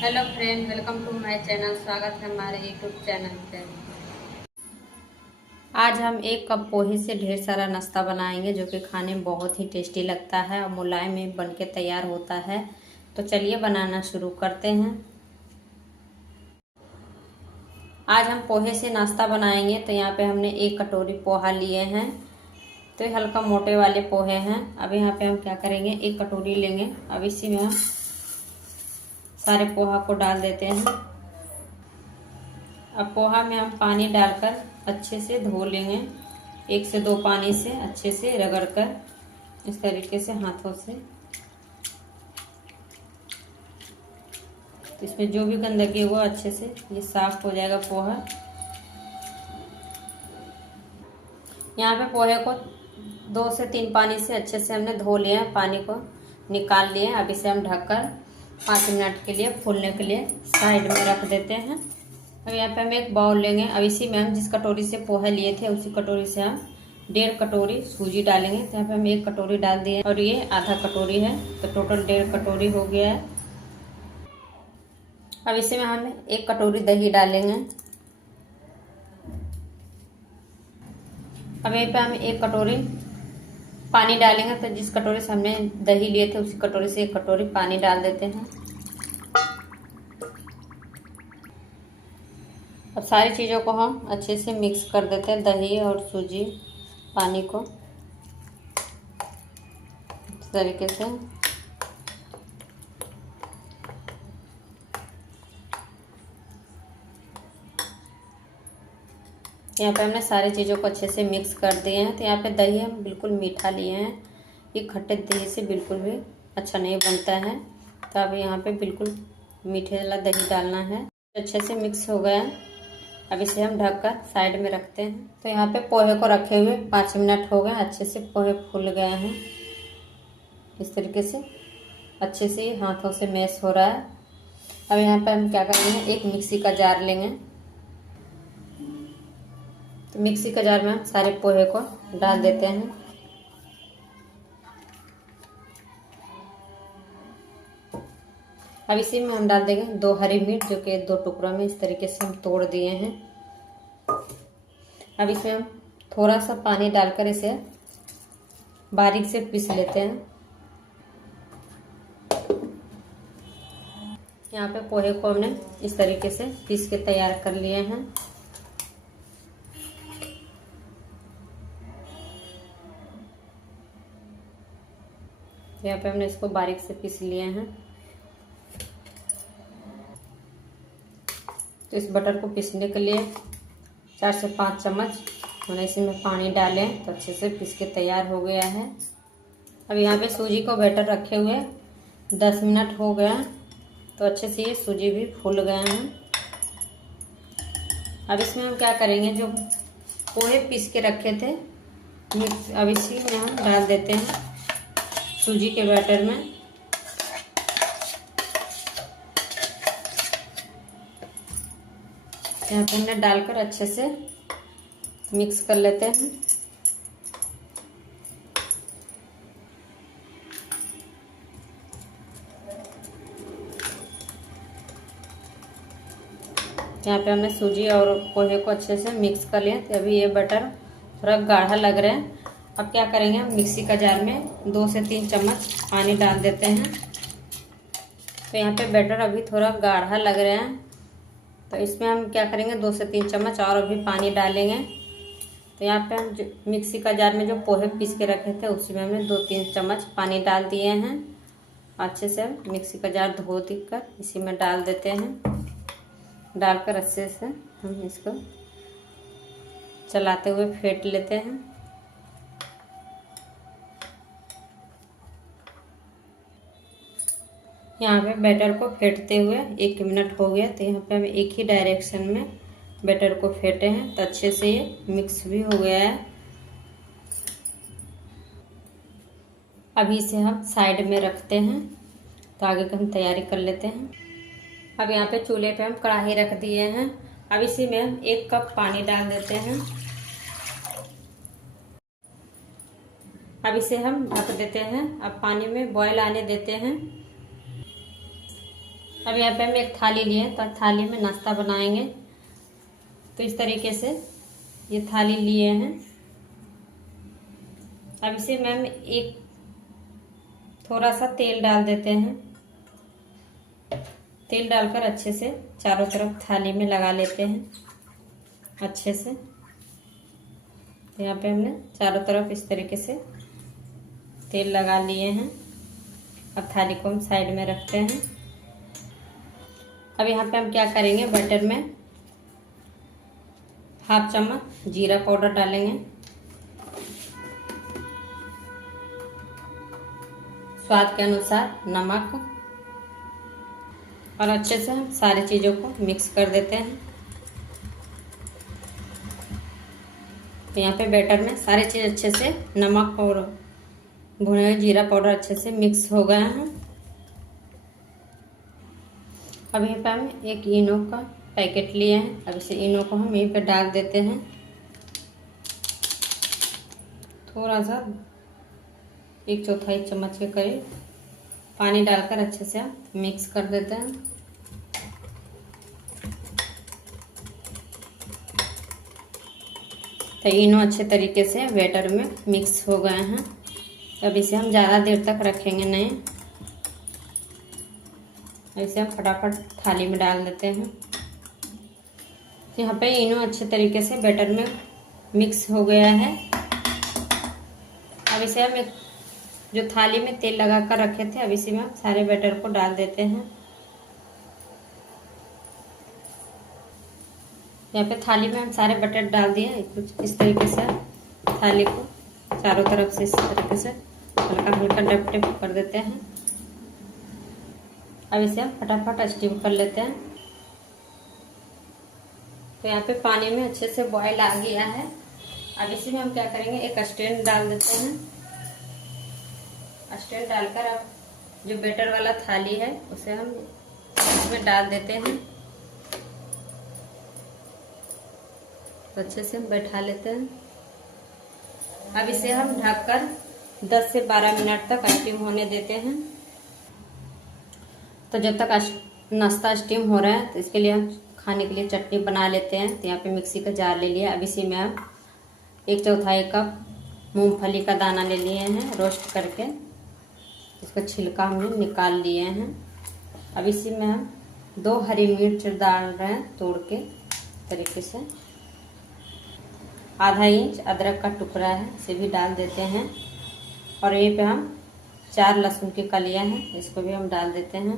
Hello friend, welcome to my channel. स्वागत है हमारे यूट्यूब चैनल पे। आज हम 1 कप पोहे से ढेर सारा नाश्ता बनाएंगे जो कि खाने में बहुत ही टेस्टी लगता है और मुलायम में बन के तैयार होता है। तो चलिए बनाना शुरू करते हैं। आज हम पोहे से नाश्ता बनाएंगे। तो यहाँ पे हमने 1 कटोरी पोहा लिए हैं। तो ये हल्का मोटे वाले पोहे हैं। अब यहाँ पे हम क्या करेंगे, 1 कटोरी लेंगे। अब इसी में हम सारे पोहा को डाल देते हैं। अब पोहा में हम पानी डालकर अच्छे से धो लेंगे। 1 से 2 पानी से अच्छे से रगड़कर इस तरीके से हाथों से। तो इसमें जो भी गंदगी है वो अच्छे से ये साफ हो जाएगा पोहा। यहाँ पे पोहे को 2 से 3 पानी से अच्छे से हमने धो लिया है, पानी को निकाल लिए। अब इसे हम ढककर 5 मिनट के लिए फूलने के लिए साइड में रख देते हैं। अब यहाँ पे हम एक बाउल लेंगे। अब इसी में हम जिस कटोरी से पोहा लिए थे उसी कटोरी से हम 1.5 कटोरी सूजी डालेंगे। तो यहाँ पे हम 1 कटोरी डाल दिए और ये आधा कटोरी है, तो टोटल 1.5 कटोरी हो गया है। अब इसी में हम 1 कटोरी दही डालेंगे। अब यहाँ पे हम 1 कटोरी पानी डालेंगे। तो जिस कटोरी से हमने दही लिए थे उसी कटोरी से 1 कटोरी पानी डाल देते हैं। अब सारी चीज़ों को हम अच्छे से मिक्स कर देते हैं, दही और सूजी पानी को इस तरीके से। यहाँ पे हमने सारी चीज़ों को अच्छे से मिक्स कर दिए हैं। तो यहाँ पे दही हम बिल्कुल मीठा लिए हैं। ये खट्टे दही से बिल्कुल भी अच्छा नहीं बनता है। तो अब यहाँ पे बिल्कुल मीठे वाला दही डालना है। अच्छे से मिक्स हो गया। अब इसे हम ढककर साइड में रखते हैं। तो यहाँ पे पोहे को रखे हुए 5 मिनट हो गए। अच्छे से पोहे फूल गए हैं। इस तरीके से अच्छे से ये हाथों से मैश हो रहा है। अब यहाँ पे हम क्या करेंगे, एक मिक्सी का जार लेंगे। तो मिक्सी का जार में हम सारे पोहे को डाल देते हैं। अब इसी में हम डाल देंगे 2 हरी मिर्च जो कि 2 टुकड़ों में इस तरीके से हम तोड़ दिए हैं। अब इसमें हम थोड़ा सा पानी डालकर इसे बारीक से पीस लेते हैं। यहाँ पे पोहे को हमने इस तरीके से पीस के तैयार कर लिए हैं। यहाँ पे हमने इसको बारीक से पीस लिए हैं। तो इस बटर को पीसने के लिए 4 से 5 चम्मच मैंने इसी में पानी डालें तो अच्छे से पीस के तैयार हो गया है। अब यहाँ पे सूजी को बैटर रखे हुए 10 मिनट हो गया। तो अच्छे से ये सूजी भी फूल गए हैं। अब इसमें हम क्या करेंगे, जो पोहे पीस के रखे थे मिक्स, अब इसी में हम डाल देते हैं सूजी के बैटर में। यहाँ पे हमने डालकर अच्छे से मिक्स कर लेते हैं। यहाँ पे हमने सूजी और पोहे को अच्छे से मिक्स कर लिया। तो अभी ये बटर थोड़ा गाढ़ा लग रहा है। अब क्या करेंगे, हम मिक्सी का जार में 2 से 3 चम्मच पानी डाल देते हैं। तो यहाँ पे बैटर अभी थोड़ा गाढ़ा लग रहा है। तो इसमें हम क्या करेंगे, 2 से 3 चम्मच और अभी पानी डालेंगे। तो यहाँ पे हम मिक्सी का जार में जो पोहे पीस के रखे थे उसी में हमने 2-3 चम्मच पानी डाल दिए हैं। अच्छे से मिक्सी का जार धो कर इसी में डाल देते हैं। डालकर अच्छे से हम इसको चलाते हुए फेंट लेते हैं। यहाँ पे बैटर को फेंटते हुए 1 मिनट हो गया। तो यहाँ पे हम एक ही डायरेक्शन में बैटर को फेंटे हैं तो अच्छे से ये मिक्स भी हो गया है। अभी इसे हम साइड में रखते हैं। तो आगे की हम तैयारी कर लेते हैं। अब यहाँ पे चूल्हे पे हम कढ़ाई रख दिए हैं। अब इसी में हम 1 कप पानी डाल देते हैं। अब इसे हम ढक देते हैं। अब पानी में बॉयल आने देते हैं। अब यहाँ पे हम एक थाली लिए तो थाली में नाश्ता बनाएंगे। तो इस तरीके से ये थाली लिए हैं। अब इसे मैम एक थोड़ा सा तेल डाल देते हैं। तेल डालकर अच्छे से चारों तरफ थाली में लगा लेते हैं अच्छे से। तो यहाँ पे हमने चारों तरफ इस तरीके से तेल लगा लिए हैं। अब थाली को हम साइड में रखते हैं। अब यहाँ पे हम क्या करेंगे, बटर में 1/2 चम्मच जीरा पाउडर डालेंगे, स्वाद के अनुसार नमक, और अच्छे से हम सारी चीज़ों को मिक्स कर देते हैं। तो यहाँ पे बैटर में सारी चीज़ अच्छे से नमक और भुने हुए जीरा पाउडर अच्छे से मिक्स हो गए हैं। अब यहाँ पे हम एक इनो का पैकेट लिए हैं। अब इसे इनो को हम यहीं पे डाल देते हैं। थोड़ा सा 1/4 चम्मच के करीब पानी डालकर अच्छे से मिक्स कर देते हैं। तो इनो अच्छे तरीके से बैटर में मिक्स हो गए हैं। अब इसे हम ज़्यादा देर तक रखेंगे नहीं। इसे हम फटाफट थाली में डाल देते हैं। यहाँ पे इनो अच्छे तरीके से बैटर में मिक्स हो गया है। अब इसे हम एक जो थाली में तेल लगा कर रखे थे, अब इसी में हम सारे बैटर को डाल देते हैं। यहाँ पे थाली में हम सारे बटर डाल दिए। कुछ इस तरीके से थाली को चारों तरफ से इस तरीके से हल्का हल्का डप डप कर देते हैं। अब इसे हम फटाफट स्टीम कर लेते हैं। तो यहाँ पे पानी में अच्छे से बॉयल आ गया है। अब इसी में हम क्या करेंगे, एक स्टैंड डाल देते हैं। स्टैंड डालकर अब जो बैटर वाला थाली है उसे हम इसमें डाल देते हैं। तो अच्छे से हम बैठा लेते हैं। अब इसे हम ढककर 10 से 12 मिनट तक स्टीम होने देते हैं। तो जब तक नाश्ता स्टीम हो रहा है तो इसके लिए हम खाने के लिए चटनी बना लेते हैं। तो यहाँ पे मिक्सी का जार ले लिया। अब इसी में हम 1/4 कप मूंगफली का दाना ले लिए हैं रोस्ट करके। इसका छिलका हमने निकाल लिए हैं। अब इसी में हम 2 हरी मिर्च डाल रहे हैं तोड़ के तरीके से। ½ इंच अदरक का टुकड़ा है, इसे भी डाल देते हैं। और यहीं पे हम 4 लहसुन की कलियां हैं, इसको भी हम डाल देते हैं।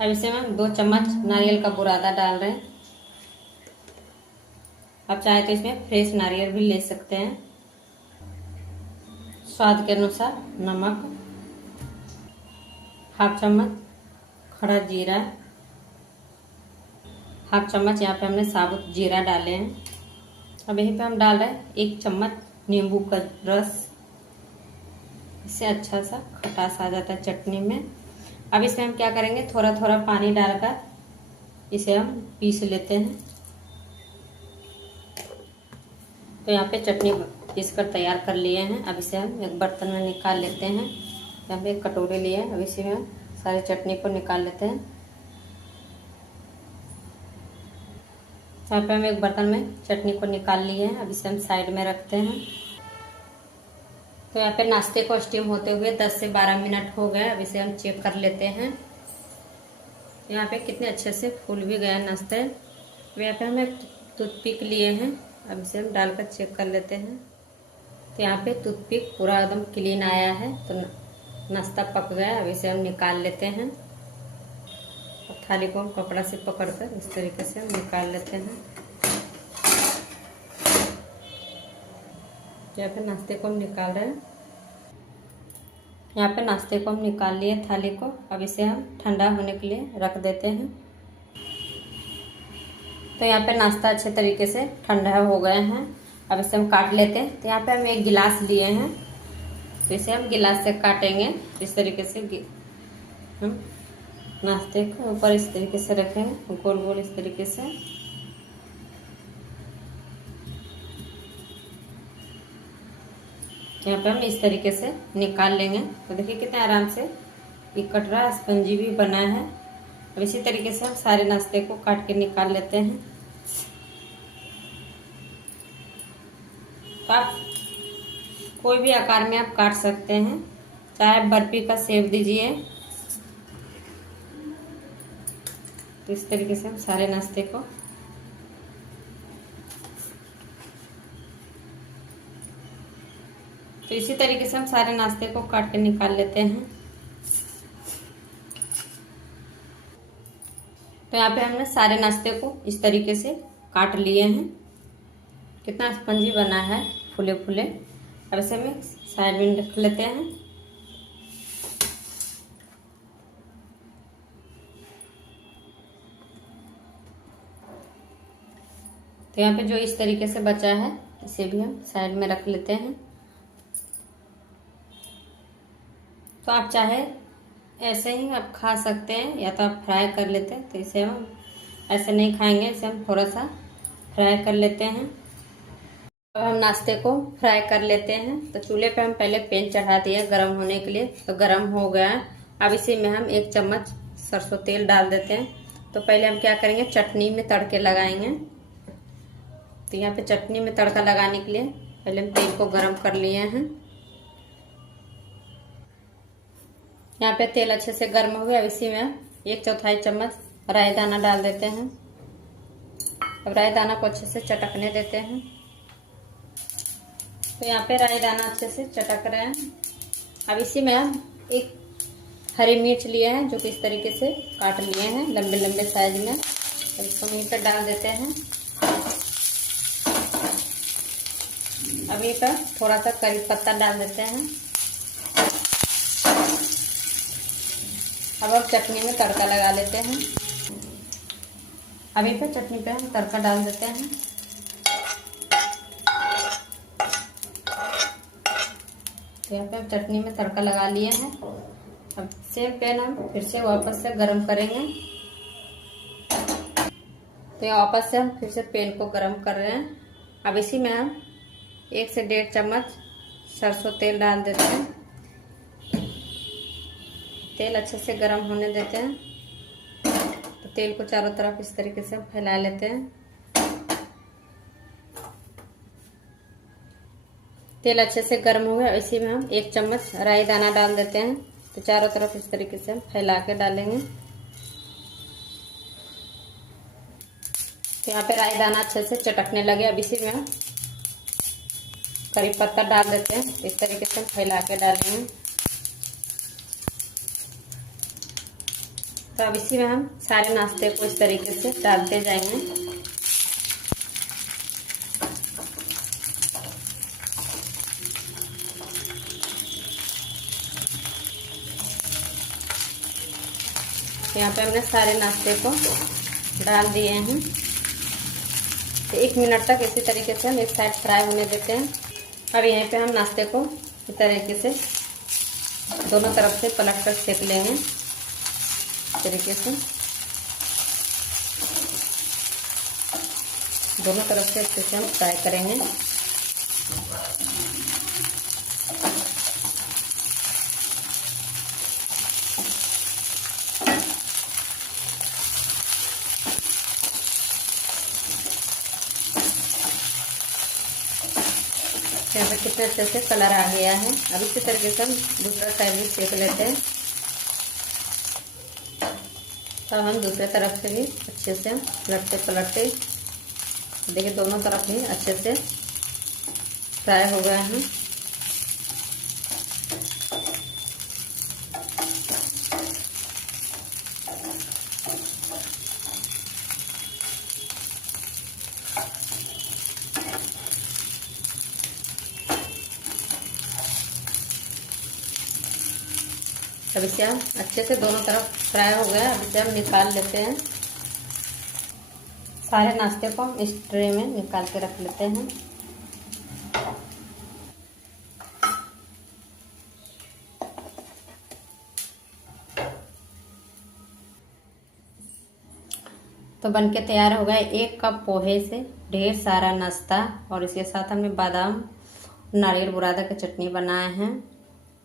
अब इसे हम 2 चम्मच नारियल का बुरादा डाल रहे हैं। आप चाहे तो इसमें फ्रेश नारियल भी ले सकते हैं। स्वाद के अनुसार नमक, 1/2 चम्मच खड़ा जीरा, 1/2 चम्मच यहाँ पे हमने साबुत जीरा डाले हैं। अब यहीं पे हम डाल रहे हैं 1 चम्मच नींबू का रस। इससे अच्छा सा खटास आ जाता है चटनी में। अब इसमें हम क्या करेंगे, थोड़ा थोड़ा पानी डालकर इसे हम पीस लेते हैं। तो यहाँ पे चटनी पीस कर तैयार कर लिए हैं। अब इसे हम एक बर्तन में निकाल लेते हैं। यहाँ पे एक कटोरी लिए हैं। अब इसी में सारी चटनी को निकाल लेते हैं। यहाँ पे हम एक बर्तन में चटनी को निकाल लिए हैं। अब इसे हम साइड में रखते हैं। तो यहाँ पे नाश्ते को स्टीम होते हुए 10 से 12 मिनट हो गए। अब इसे हम चेक कर लेते हैं। यहाँ पे कितने अच्छे से फूल भी गया नाश्ते। अब यहाँ पे हम एक टूथपिक लिए हैं। अब इसे हम डालकर चेक कर लेते हैं। तो यहाँ पे टूथपिक पूरा एकदम क्लीन आया है। तो नाश्ता पक गया। अब इसे हम निकाल लेते हैं। थाली को हम कपड़ा से पकड़कर इस तरीके से हम निकाल लेते हैं। यहाँ पे नाश्ते को हम निकाल रहे हैं। यहाँ पे नाश्ते को हम निकाल लिए थाली को। अब इसे हम ठंडा होने के लिए रख देते हैं। तो यहाँ पे नाश्ता अच्छे तरीके से ठंडा हो गए हैं। अब इसे हम काट लेते हैं। तो यहाँ पे हम एक गिलास लिए हैं। तो इसे हम गिलास से काटेंगे। इस तरीके से हम नाश्ते को ऊपर इस तरीके से रखेंगे, गोल गोल इस तरीके से। यहाँ पे हम इस तरीके से निकाल लेंगे। तो देखिए कितने आराम से ये कट रहा है, स्पंजी भी बना है। अब इसी तरीके से हम सारे नाश्ते को काट के निकाल लेते हैं। तो आप कोई भी आकार में आप काट सकते हैं, चाहे बर्फी का शेप दीजिए। तो इस तरीके से हम सारे नाश्ते को इसी तरीके से हम सारे नाश्ते को काट के निकाल लेते हैं। तो यहाँ पे हमने सारे नाश्ते को इस तरीके से काट लिए हैं। कितना स्पंजी बना है, फूले फूले। अब इसे हम साइड में रख लेते हैं। तो यहाँ पे जो इस तरीके से बचा है इसे भी हम साइड में रख लेते हैं। तो आप चाहे ऐसे ही आप खा सकते हैं या तो आप फ्राई कर लेते हैं। तो इसे हम ऐसे नहीं खाएंगे, इसे हम थोड़ा सा फ्राई कर लेते हैं। अब हम नाश्ते को फ्राई कर लेते हैं। तो चूल्हे पे हम पहले पैन चढ़ा दिए गर्म होने के लिए। तो गर्म हो गया है। अब इसी में हम 1 चम्मच सरसों तेल डाल देते हैं। तो पहले हम क्या करेंगे, चटनी में तड़के लगाएंगे। तो यहाँ पे चटनी में तड़का लगाने के लिए पहले हम तेल को गर्म कर लिए हैं। यहाँ पे तेल अच्छे से गर्म हो गया। अब इसी में 1/4 चम्मच राई दाना डाल देते हैं। अब राई दाना को अच्छे से चटकने देते हैं। तो यहाँ पे राई दाना अच्छे से चटक रहे हैं। अब इसी में हम 1 हरी मिर्च लिए हैं, जो कि इस तरीके से काट लिए हैं लंबे लंबे साइज में। तो इसको यहीं पे डाल देते हैं। अभी पर थोड़ा सा करी पत्ता डाल देते हैं। अब चटनी में तड़का लगा लेते हैं। अभी पे चटनी पे हम तड़का डाल देते हैं। तो यहाँ पे हम चटनी में तड़का लगा लिए हैं। अब सेम पैन हम फिर से वापस से गरम करेंगे। तो यहाँ वापस से हम फिर से पैन को गरम कर रहे हैं। अब इसी में हम 1 से 1.5 चम्मच सरसों तेल डाल देते हैं। तेल अच्छे से गरम होने देते हैं। तो तेल को चारों तरफ इस तरीके से फैला लेते हैं। तेल अच्छे से गर्म हो गया। इसी में हम 1 चम्मच राई दाना डाल देते हैं। तो चारों तरफ इस तरीके से हम फैला के डालेंगे। तो यहाँ पे राई दाना अच्छे से चटकने लगे। अब इसी में हम करी पत्ता डाल देते हैं। इस तरीके से हम फैला के डालेंगे। तो अब इसी में हम सारे नाश्ते को इस तरीके से डालते जाएंगे। तो यहाँ पे हमने सारे नाश्ते को डाल दिए हैं। तो 1 मिनट तक इसी तरीके से हम एक साइड फ्राई होने देते हैं। अब यहीं पे हम नाश्ते को इस तरीके से दोनों तरफ से पलट कर सेक लेंगे। इस तरीके से दोनों तरफ से अच्छे से हम फ्राई करेंगे। यहाँ पे कितने अच्छे से कलर आ गया है। अब इसी तरीके से हम दूसरा साइड भी सेक लेते हैं। तो हम दूसरे तरफ से भी अच्छे से पलटते पलटते देखिए दोनों तरफ ही अच्छे से फ्राई हो गए हैं। अब इसे हम अच्छे से दोनों तरफ फ्राई हो गया। अब इसे हम निकाल लेते हैं। सारे नाश्ते को हम इस ट्रे में निकाल के रख लेते हैं। तो बनके तैयार हो गया 1 कप पोहे से ढेर सारा नाश्ता। और इसके साथ हमने बादाम नारियल बुरादा की चटनी बनाए हैं,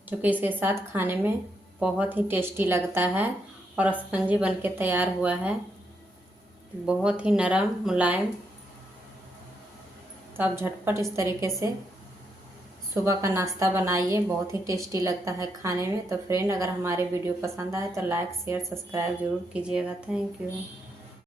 जो कि इसके साथ खाने में बहुत ही टेस्टी लगता है। और स्पंजी बन के तैयार हुआ है, बहुत ही नरम मुलायम। तो आप झटपट इस तरीके से सुबह का नाश्ता बनाइए, बहुत ही टेस्टी लगता है खाने में। तो फ्रेंड, अगर हमारे वीडियो पसंद आए तो लाइक शेयर सब्सक्राइब जरूर कीजिएगा। Thank you.